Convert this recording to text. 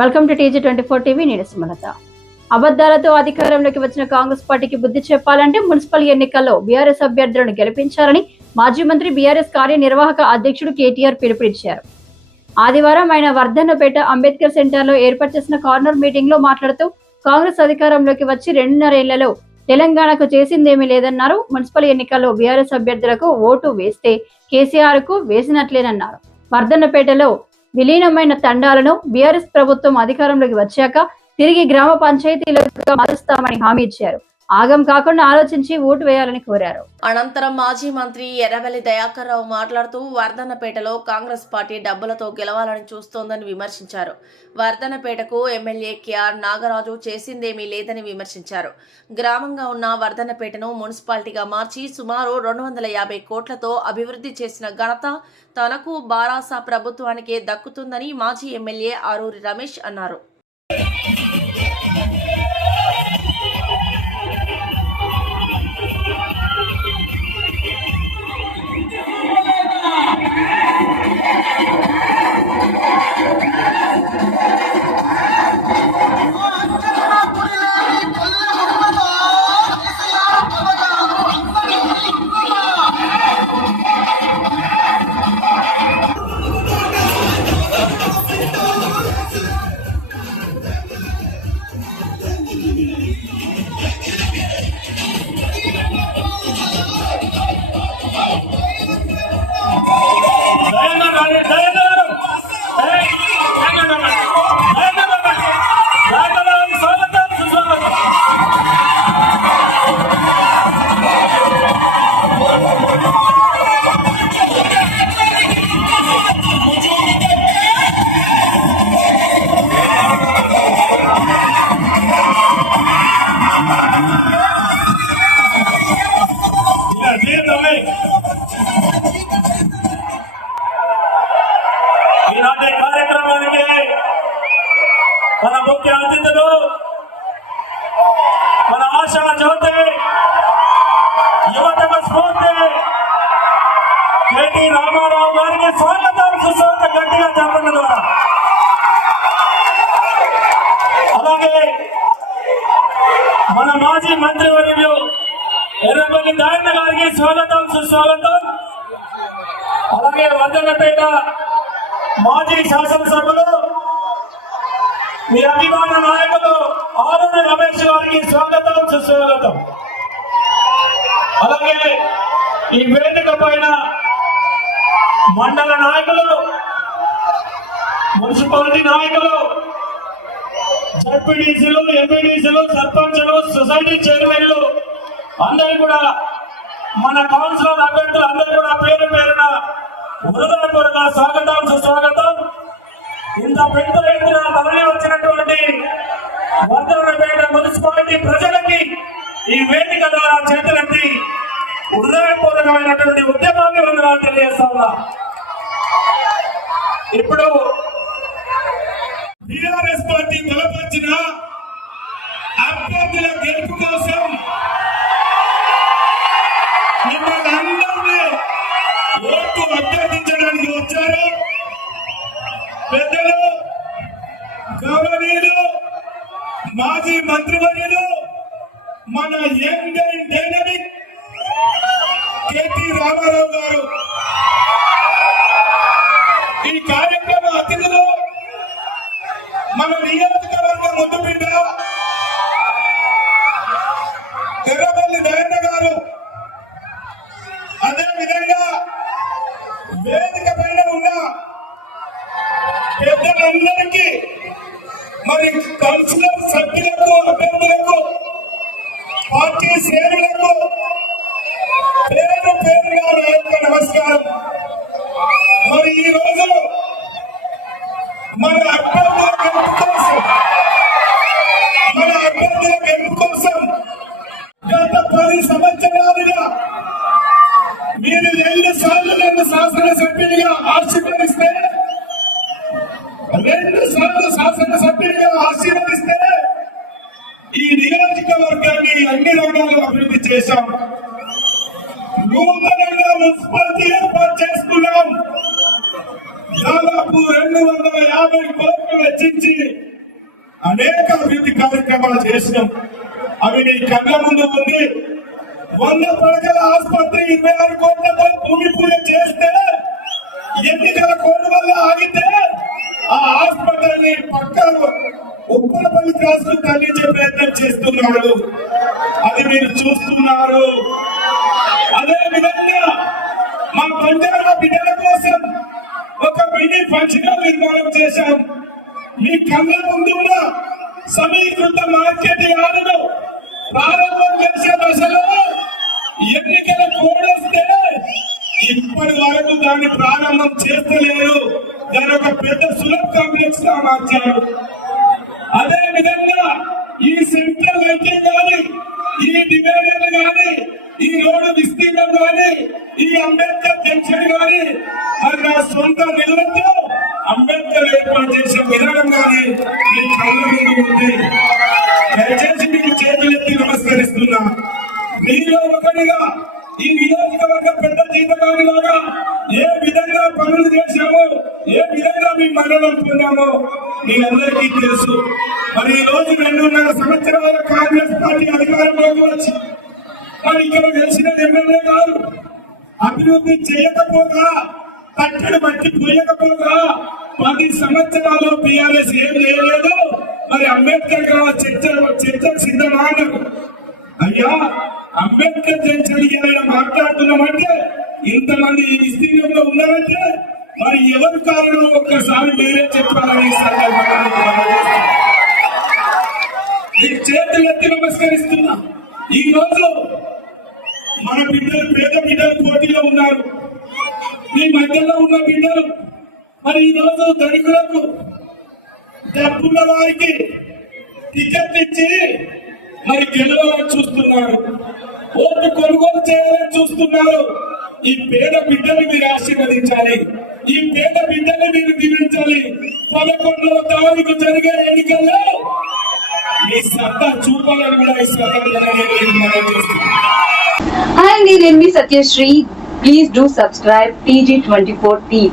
Welcome to TG24 TV. నేను సుమలత. అబద్ధాలతో అధికారంలోకి వచ్చిన కాంగ్రెస్ పార్టీకి బుద్ధి చెప్పాలంటే మున్సిపల్ ఎన్నికల్లో బీఆర్ఎస్ అభ్యర్థులను గెలిపించాలని మాజీ మంత్రి బీఆర్ఎస్ కార్యనిర్వాహక అధ్యక్షుడు కేటీఆర్ పిలుపునిచ్చారు. ఆదివారం ఆయన వర్ధన్నపేట అంబేద్కర్ సెంటర్ లో ఏర్పాటు చేసిన కార్నర్ మీటింగ్ లో మాట్లాడుతూ కాంగ్రెస్ అధికారంలోకి వచ్చి 2.5 ఏళ్లలో తెలంగాణకు చేసిందేమీ లేదన్నారు. మున్సిపల్ ఎన్నికల్లో బీఆర్ఎస్ అభ్యర్థులకు ఓటు వేస్తే కేసీఆర్ కు వేసినట్లేనన్నారు. వర్ధన్నపేటలో విలీనమైన తండాలను బీఆర్ఎస్ ప్రభుత్వం అధికారంలోకి వచ్చాక తిరిగి గ్రామ పంచాయతీలుగా మారుస్తామని హామీ ఇచ్చారు. ఆగం కాకుండా ఆలోచించి ఓటు వేయాలని కోరారు. అనంతరం మాజీ మంత్రి ఎర్రవెల్లి దయాకర్ రావు మాట్లాడుతూ వర్ధన్నపేటలో కాంగ్రెస్ పార్టీ డబ్బులతో గెలవాలని చూస్తోందని విమర్శించారు. వర్ధన్నపేటకు ఎమ్మెల్యే కేఆర్ నాగరాజు చేసిందేమీ లేదని విమర్శించారు. గ్రామంగా ఉన్న వర్ధన్నపేటను మున్సిపాలిటీగా మార్చి సుమారు 250 కోట్లతో అభివృద్ధి చేసిన ఘనత తనకు బారాస ప్రభుత్వానికే దక్కుతుందని మాజీ ఎమ్మెల్యే ఆరూరి రమేష్ అన్నారు. ఈనాటి కార్యక్రమానికి మన ముఖ్య అతిథులు, మన ఆశా జ్యోతి, యువతకు స్ఫూర్తి కేటీ రామారావు గారికి స్వాగతం, సుస్వాగతం గట్టిగా చెప్పండి ద్వారా. అలాగే మన మాజీ మంత్రివర్యులు ఎర్రవెల్లి దయాకర్ గారికి స్వాగతం, సుస్వాగతం. అలాగే వర్ధన్నపేట మాజీ శాసనసభ్యులు, మీ అభిమాన నాయకులు ఆరూరి రమేష్ గారికి స్వాగతం, సుస్వాగతం. అలాగే ఈ వేదిక పైన మండల నాయకులు, మున్సిపాలిటీ నాయకులు, జడ్పీటీసీలు, ఎంపీటీసీలు, సర్పంచులు, సొసైటీ చైర్మన్లు అందరూ కూడా, మన కౌన్సిలర్ అభ్యర్థులు అందరూ కూడా పేరు పేరున హృదయపూర్వక స్వాగతం, సుస్వాగతం. ఇంత పెద్ద ఎత్తున తరలి వచ్చినటువంటి వర్ధన్నపేట మున్సిపాలిటీ ప్రజలకి ఈ వేదిక ద్వారా చేతులెత్తి హృదయపూర్వకమైనటువంటి ఉద్యమాన్ని వందనాలు తెలియజేస్తా ఉన్నా. ఇప్పుడు బీఆర్ఎస్ పార్టీ బలపరిచిన అభ్యర్థుల గెలుపు కోసం మిమ్మల్ని అందరినీ ఓటు అభ్యర్థించడానికి వచ్చారు. పెద్దలు, గౌరవనీయులు, మాజీ మంత్రివర్యులు, మన young and dynamic K T Ramarao garu. ఈ కార్యక్రమ అతిథులు మన నియోజకవర్గ ముద్దుబిడ్డ ఎర్రవెల్లి దయాకర్ గారు. అదే విధంగా వేదిక పైన ఉన్న పెద్దలందరికీ, మరి కౌన్సిలర్ సభ్యులకు, అభ్యర్థులకు, పార్టీ శ్రేణులకు పేరు పేరుగా నా యొక్క నమస్కారం. మరి ఈ రోజు మన అభ్యర్థుల గెలుపు కోసం గత 10 సంవత్సరాలుగా మీరు 2 సార్లు నన్ను శాసనసభ్యునిగా ఆశీర్వదిస్తే, 2 సార్లు శాసనసభ్యునిగా ఆశీర్వదిస్తే ఈ నియోజకవర్గాన్ని అన్ని రంగాల్లో అభివృద్ధి చేశాం. నూతనంగా మున్సిపాలిటీ ఏర్పాటు చేసుకున్నాం. దాదాపు 250 కోట్లు వెచ్చించి అనేక అభివృద్ధి కార్యక్రమాలు చేసినాం. అవి నీ కళ్ళ ముందు ఉంది. 100 పడకల ఆసుపత్రి 26 కోట్లతో భూమి పూజ చేస్తే ఎన్నికల కోడ్ వల్ల ఆగితే ఆ హాస్పిటల్ని పక్కన ఉప్పలపల్లి క్రాస్ తరలించే ప్రయత్నం చేస్తున్నారు. అది మీరు చూస్తున్నారు. అదే విధంగా మా బంజారా బిడ్డల కోసం ఒక మినీ ఫంక్షన్ హాల్ నిర్మాణం చేశాం. మీ కళ్ళ ముందున్న సమీకృత మార్కెట్ యార్డును ప్రారంభం చేసే దశలో ఎన్నికల కోడ్ వస్తే ఇప్పటి వరకు దాన్ని ప్రారంభం చేస్తలేరు. దాని ఒక పెద్ద సులభ కాంప్లెక్స్ గా మార్చారు. అదే విధంగా ఈ సెంట్రల్ లైటింగ్ కానీ, ఈ డివైడర్ కానీ, ఈ రోడ్డు విస్తీర్ణం కానీ, ఈ అంబేద్కర్ జంక్షన్ కానీ అది నా సొంత నిధులతో అంబేద్కర్ ఏర్పాటు చేసే విధానం కానీ మీ కళ్ళ ముందు ఉంది. దయచేసి మీకు చేతులెత్తి నమస్కరిస్తున్నా. మీలో ఒకటిగా ఈ నియోజకవర్గ పెద్ద జీతగాని లాగా ఏ విధంగా పనులు చేశామో, ఏ విధంగా మీ మరణం పొందామో మీ అందరికీ తెలుసు. మరి ఈ రోజు 2.5 సంవత్సరాల కాంగ్రెస్ పార్టీ అధికారంలోకి వచ్చి మరి ఇక్కడ గెలిచిన ఎమ్మెల్యే గారు అభివృద్ధి చేయకపోగా, కట్టడి బట్టి పోయకపోగా 10 సంవత్సరాలు బీఆర్ఎస్ ఏం చేయలేదు. మరి అంబేద్కర్ గారు చర్చకు సిద్ధమా అన్నారు. అయ్యా, అంబేద్కర్ జంక్షన్ ఆయన మాట్లాడుతున్నామంటే ఇంతమంది ఈ విస్తీర్ణంలో ఉన్నారంటే మరి ఎవరు కారణం ఒక్కసారి మీరే చెప్పాలని మీకు చేతులెత్తి నమస్కరిస్తున్నా. ఈ రోజు మన బిడ్డలు, పేద బిడ్డలు పోటీలో ఉన్నారు. మీ మధ్యలో ఉన్న బిడ్డలు మరి ఈ రోజు ధనికులకు, డబ్బున్న వారికి టికెట్ ఇచ్చి మరి గెలవాలని చూస్తున్నారు. ఓటు కొనుగోలు చేయాలని చూస్తున్నారు. ఈ పేద బిడ్డని మీరు ఆశీర్వదించాలి. ఈ పేద బిడ్డని మీరు దీవించాలి. 11వ తారీఖు జరిగే ఎన్నికల్లో మీ సత్తా చూపాలని కూడా ఈ సందర్భంగా Hi, నేను మీ Satyasri. Please do subscribe PG24 TV.